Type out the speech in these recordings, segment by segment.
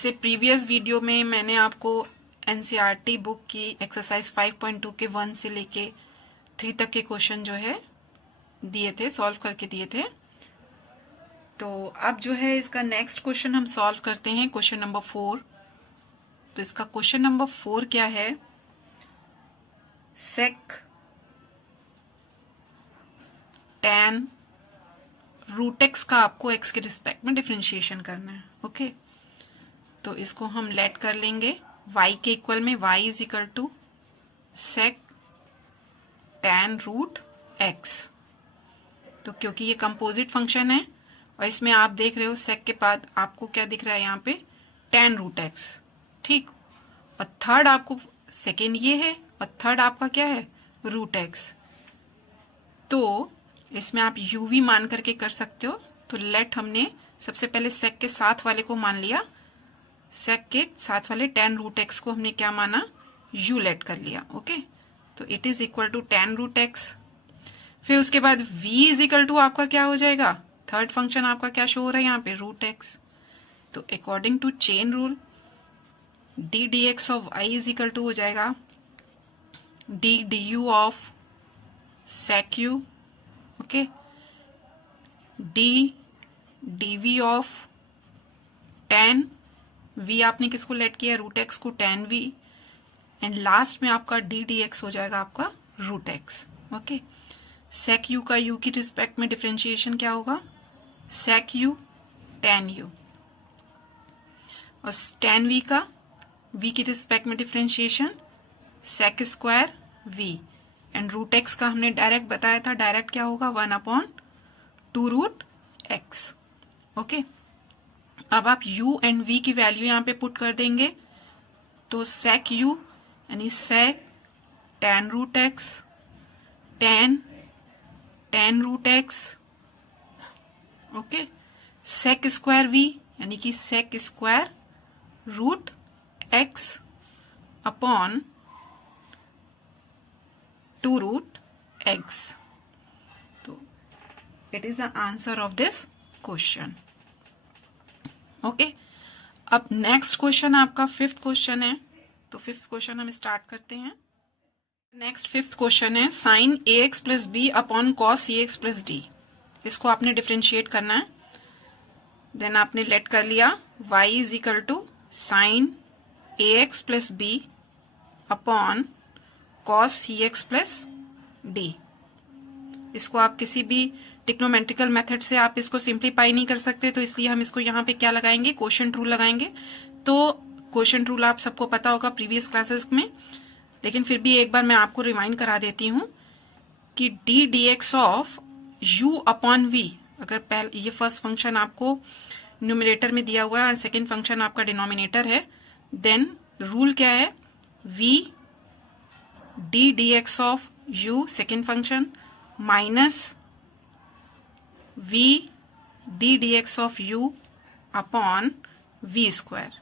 इससे previous video में मैंने आपको एनसीईआरटी बुक की एक्सरसाइज 5.2 के 1 से लेके 3 तक के क्वेश्चन जो है दिए थे, सॉल्व करके दिए थे। तो अब जो है इसका नेक्स्ट क्वेश्चन हम सॉल्व करते हैं, क्वेश्चन नंबर 4। तो इसका क्वेश्चन नंबर 4 क्या है, सेक tan रूट एक्स का आपको एक्स के रिस्पेक्ट में डिफरेंशिएशन करना है। ओके, तो इसको हम लेट कर लेंगे y के इक्वल में, y is equal to sec tan root X. तो क्योंकि ये कंपोजिट फंक्शन है और इसमें आप देख रहे हो सेक के बाद आपको क्या दिख रहा है यहाँ पे, tan रूट एक्स, ठीक। और थर्ड आपको सेकेंड ये है और थर्ड आपका क्या है, रूट एक्स। तो इसमें आप uv मान करके कर सकते हो। तो लेट हमने सबसे पहले सेक के साथ वाले को मान लिया, सेक के साथ वाले tan रूट एक्स को हमने क्या माना, u लेट कर लिया। ओके, तो it is equal to tan root X. फिर उसके बाद v इज इक्वल टू आपका क्या हो जाएगा, थर्ड फंक्शन आपका क्या शो हो रहा है यहाँ पे, रूट एक्स। तो according to chain rule d dx of y is equal to हो जाएगा d du of sec u, okay, d dv of tan v, आपने किसको लेट किया, रूट एक्स को, tan v, एंड लास्ट में आपका d dx हो जाएगा आपका root X. Okay, sec u का u की रिस्पेक्ट में डिफरेंशिएशन क्या होगा, sec u tan u, और tan v का v की रिस्पेक्ट में differentiation sec square v, and root x का हमने डायरेक्ट बताया था, डायरेक्ट क्या होगा, 1/2 रूट एक्स। ओके, अब आप u एंड v की वैल्यू यहां पे पुट कर देंगे। तो sec u यानी sec tan root X, tan root X, okay, sec square v यानी कि sec square root X upon 2 root X. तो it is the answer of this question. Okay, अब नेक्स्ट क्वेश्चन आपका 5th question है। तो 5th question हम start करते हैं। नेक्स्ट 5th क्वेश्चन है साइन ए x plus B upon cos सी x plus D. इसको आपने डिफ्रेंशिएट करना है। देन आपने लेट कर लिया y is equal to sine A x plus B upon cos C x plus D. इसको आप किसी भी टिक्नोमेट्रिकल मेथड से आप इसको सिंप्लीफाई नहीं कर सकते, तो इसलिए हम इसको यहाँ पे क्या लगाएंगे, क्वोशंट रूल लगाएंगे। तो क्वोशंट रूल आप सबको पता होगा प्रीवियस क्लासेस में, लेकिन फिर भी एक बार मैं आपको रिमाइंड करा देती हूँ कि D D x of u upon V, अगर पहले ये फर्स्ट फंक्शन आपको न्यूमरेटर में दिया हुआ है और सेकेंड फंक्शन आपका डिनोमिनेटर है, देन रूल क्या है, v d D x of u second function minus v d D x of u upon v square.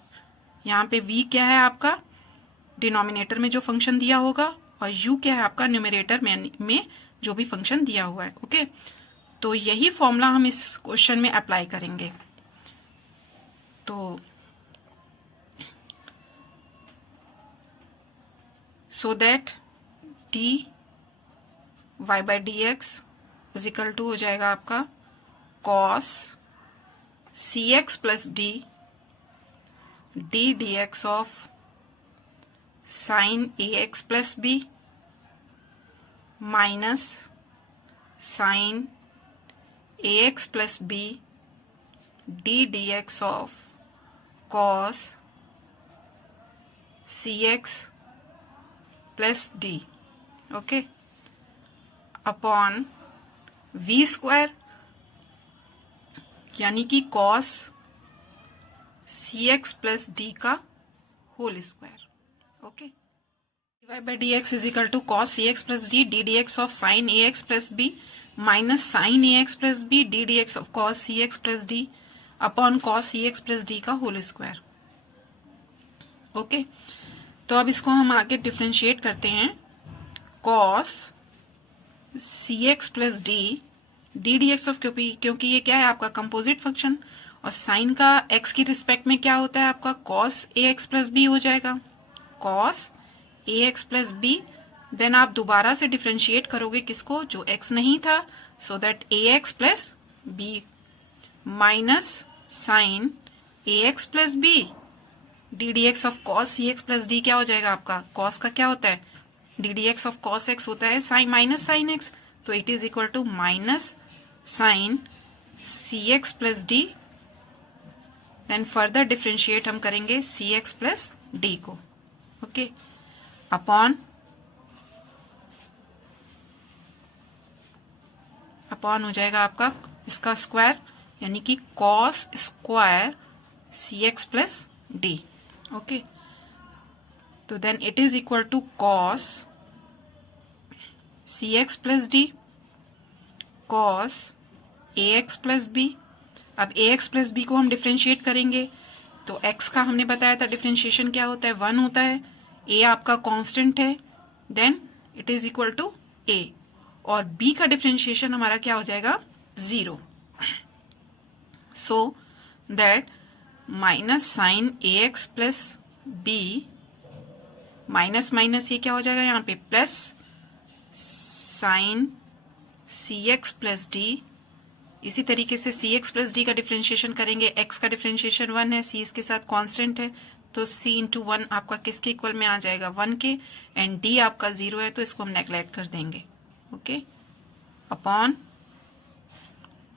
यहाँ पे v क्या है आपका डिनोमिनेटर में जो फंक्शन दिया होगा, और u क्या है आपका न्यूमरेटर में जो भी फंक्शन दिया हुआ है। ओके, तो यही फॉर्मूला हम इस क्वेश्चन में अप्लाई करेंगे। तो so that D Y by D x is equal to हो जाएगा आपका cos C x plus D D D x of sine A x plus B minus sine A x plus B D D x of cos C x plus D, okay, upon V square यानी कि cos सी x plus D का whole square. Okay, Y by D x is equal to cos C x plus D D D x of sine A x plus B minus sine A x plus B D D x of cos C x plus d upon cos C x plus D का whole square. Okay, तो अब इसको हम आगे differentiate करते हैं। Cos C x plus D D D x of, क्योंकि ये क्या है आपका कंपोजिट फंक्शन, और साइन का एक्स की रिस्पेक्ट में क्या होता है आपका, cos a x plus B हो जाएगा, cos a x plus B. Then आप दोबारा से डिफ्रेंशिएट करोगे किसको, जो एक्स नहीं था, so that a x plus B minus sine A x plus B D D x of cos C x plus d क्या हो जाएगा आपका, कॉस का क्या होता है, d D x of cos x होता है साइन माइनस साइन एक्स, तो it is equal to minus sine C x plus d. Then further differentiate हम करेंगे सी एक्स प्लस डी को, ओके, अपॉन हो जाएगा आपका इसका स्क्वायर, यानी कि cos square c x plus D, okay. तो then it is equal to cos C x plus d cos a x plus b. अब ए एक्स प्लस बी को हम डिफ्रेंशिएट करेंगे, तो एक्स का हमने बताया था डिफ्रेंशिएशन क्या होता है, 1 होता है, ए आपका कांस्टेंट है, then it is equal to A, और बी का डिफ्रेंशिएशन हमारा क्या हो जाएगा, 0। So that minus sine A x plus B minus minus ये क्या हो जाएगा यहाँ पे प्लस साइन सी एक्स प्लस डी। इसी तरीके से सी एक्स प्लस डी का डिफ्रेंशिएशन करेंगे, एक्स का डिफ्रेंशिएशन 1 है, सी इसके साथ कांस्टेंट है, तो सी इंटू 1 आपका किसके इक्वल में आ जाएगा, 1 के, एंड डी आपका 0 है, तो इसको हम नेग्लेक्ट कर देंगे, okay, upon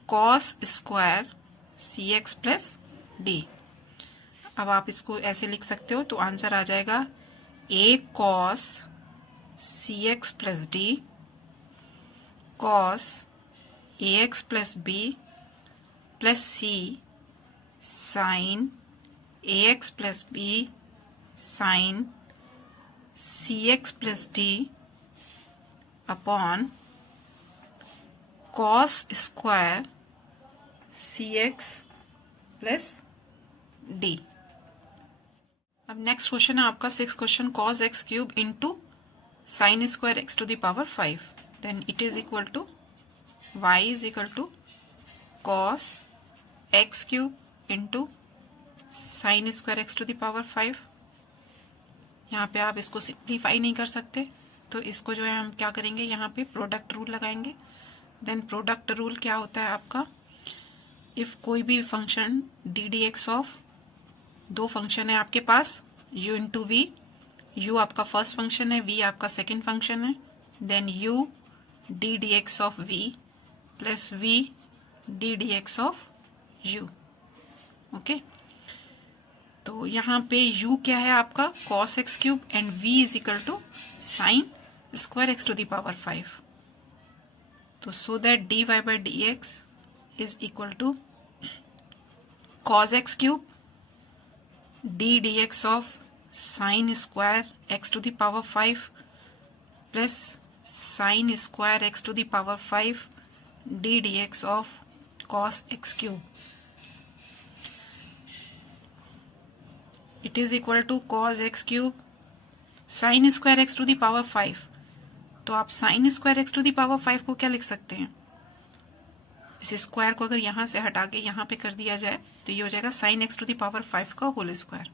cos square c x plus d. अब आप इसको ऐसे लिख सकते हो, तो आंसर आ जाएगा a cos C x plus d cos a x plus b plus c sine A x plus b sine C x plus d upon cos square c x plus d. अब next question है आपका 6 question, cos x cube into sine square x to the power 5, then it is equal to y is equal to cos x cube into sine square x to the power 5। यहाँ पे आप इसको simplify नहीं कर सकते, तो इसको जो है हम क्या करेंगे, यहाँ पे प्रोडक्ट रूल लगाएंगे। देन प्रोडक्ट रूल क्या होता है आपका, इफ कोई भी function d D x of, दो फंक्शन है आपके पास, u इंटू वी, u आपका फर्स्ट फंक्शन है, v आपका सेकेंड फंक्शन है, then u d D x of v plus v d D x of u, okay. तो यहाँ पे u क्या है आपका cos x cube and v is equal to sign square x to the power 5, तो so that dy by D x is equal to cos x cube d D x of sine square x to the power 5 plus sine square x to the power 5 d D x of cos x cube, it is equal to cos x cube sine square x to the power 5। तो आप sine square x to the power 5 को क्या लिख सकते हैं, इस square को अगर यहां से हटा के यहां पे कर दिया जाए तो ये हो जाएगा sine x to the power 5 का होल स्क्वायर।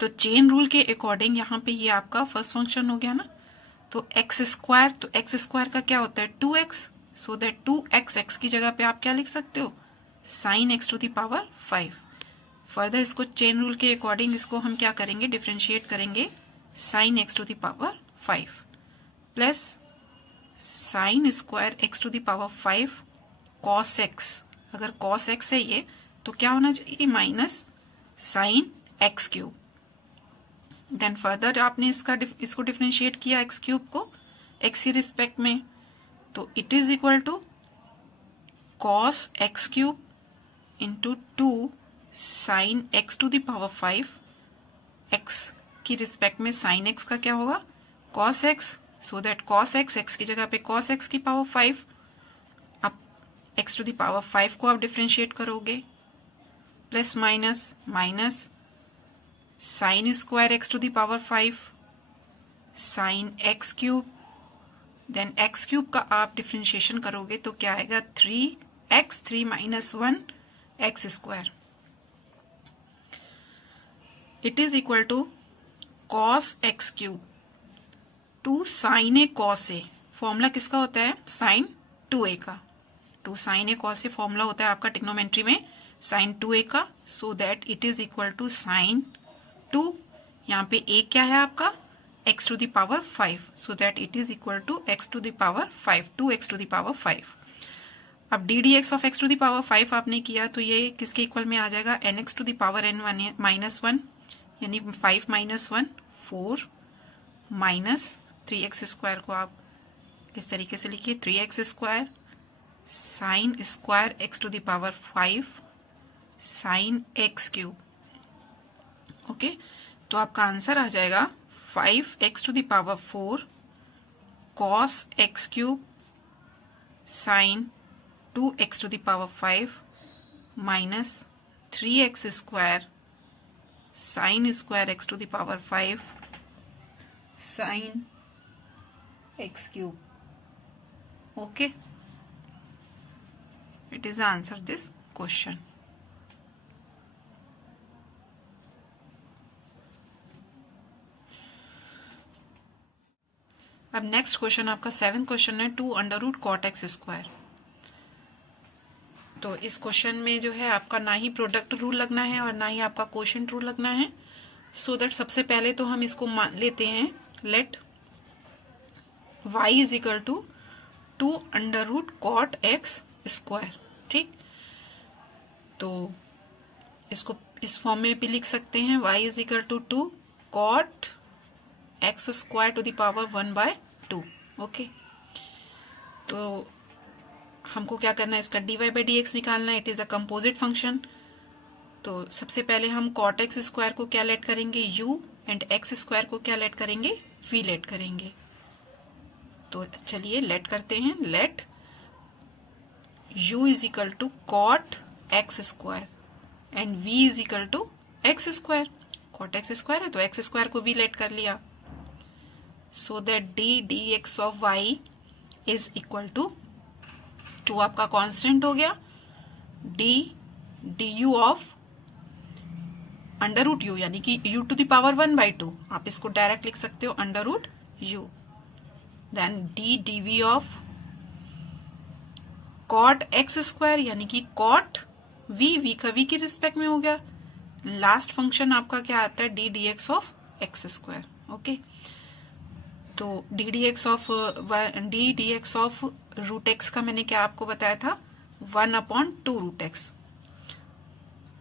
तो चेन रूल के अकॉर्डिंग यहाँ पे ये आपका फर्स्ट फंक्शन हो गया ना, तो एक्स स्क्वायर, तो एक्स स्क्वायर का क्या होता है 2x, so that 2x x की जगह पे आप क्या लिख सकते हो, sine x to the power 5। Further इसको चेन रूल के अकॉर्डिंग इसको हम क्या करेंगे, डिफ्रेंशिएट करेंगे sine x to the power 5 plus sine square x to the power 5 cos x, अगर कॉस एक्स है ये तो क्या होना चाहिए minus sine x cube. Then further आपने इसको डिफरेंशिएट किया एक्स क्यूब को एक्स की रिस्पेक्ट में, तो it is equal to cos x cube into 2 sine x to the power 5, x की रिस्पेक्ट में साइन एक्स का क्या होगा cos x, so that cos x, x की जगह पे कॉस एक्स की पावर 5, अब एक्स टू द पावर 5 को आप डिफरेंशिएट करोगे, plus minus minus sine square x to the power 5 sine x cube, then x cube का आप डिफरेंशिएशन करोगे तो क्या आएगा 3 x, 3 minus 1 x square, it is equal to cos x cube two sine a cos a. Formula किसका होता है? Sine 2a का। Two sine a cos a formula होता है आपका ट्रिग्नोमेट्री में साइन 2a का। So that it is equal to sine 2, यहाँ पे a क्या है आपका? x to the power 5, so that it is equal to x to the power 5, 2x to the power 5। अब d D x of x to the power 5 आपने किया तो ये किसके इक्वल में आ जाएगा? nx to the power n minus 1, यानी 5 माइनस 1 4 माइनस 3x स्क्वायर को आप इस तरीके से लिखिए 3x square sine square x to the power 5 sine x cube. Okay, तो आपका आंसर आ जाएगा 5x to the power 4 cos x cube sine 2x to the power 5 minus 3x square sine square x to the power 5 sine x cube. Okay, it is the answer this question. अब next question आपका 7th question है 2 under root cot x square. तो इस question में जो है आपका ना ही प्रोडक्ट रूल लगना है और ना ही आपका क्वोशिएंट रूल लगना है। सो दैट सबसे पहले तो हम इसको मान लेते हैं, let y is equal to 2 under root cot x square. ठीक, तो इसको इस फॉर्म में भी लिख सकते हैं, y is equal to 2 cot x square to the power 1/2। Okay, तो हमको क्या करना है? इसका dy बाई डी एक्स निकालना है। It is a composite function. तो सबसे पहले हम कॉट एक्स स्क्वायर को क्या लेट करेंगे? u, एंड एक्स स्क्वायर को क्या लेट करेंगे? v लेट करेंगे। तो चलिए लेट करते हैं। Let u is equal to cot x square and v is equal to x square. Cot x square है तो एक्स स्क्वायर को भी लेट कर लिया। So that d D x of y is equal to 2 आपका constant हो गया, d d u of under root u, यानी कि u टू द पावर 1/2। आप इसको डायरेक्ट लिख सकते हो under root u. Then d d v of cot x square, यानी कि कॉट v का v की रिस्पेक्ट में हो गया। लास्ट फंक्शन आपका क्या आता है? D D x of x square. Okay, तो d D x of root x का मैंने क्या आपको बताया था? 1/2 रूट एक्स।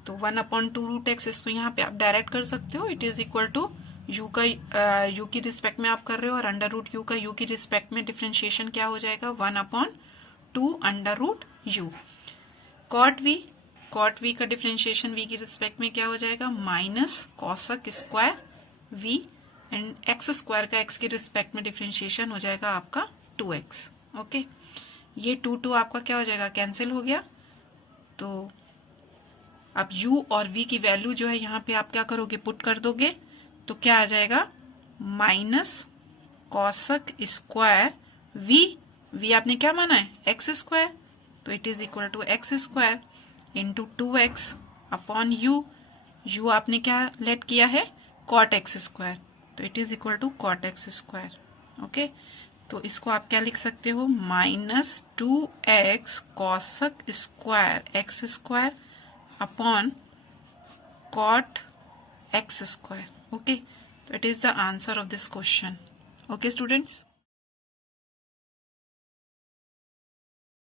तो 1/2 रूट एक्स, इसको यहाँ पे आप डायरेक्ट कर सकते हो। It is equal to u का यू की रिस्पेक्ट में आप कर रहे हो और अंडर रूट यू का यू की रिस्पेक्ट में डिफ्रेंशिएशन क्या हो जाएगा? 1/2 under root u. Cot v का डिफ्रेंशिएशन वी की रिस्पेक्ट में क्या हो जाएगा? Minus cosec square v, and x square का एक्स की रिस्पेक्ट में डिफ्रेंशिएशन हो जाएगा आपका 2x। ओके, ये 2 आपका क्या हो जाएगा? कैंसिल हो गया। तो अब u और v की वैल्यू जो है यहाँ पे आप क्या करोगे? पुट कर दोगे। तो क्या आ जाएगा? माइनस कॉसक स्क्वायर v आपने क्या माना है? एक्स स्क्वायर, तो it is equal to x square into 2x upon u आपने क्या लेट किया है? कॉट एक्स स्क्वायर, तो it is equal to cot x square. Okay, तो इसको आप क्या लिख सकते हो? Minus 2x cosec square x square upon cot x square. Okay, तो it is the answer of this question. Okay students.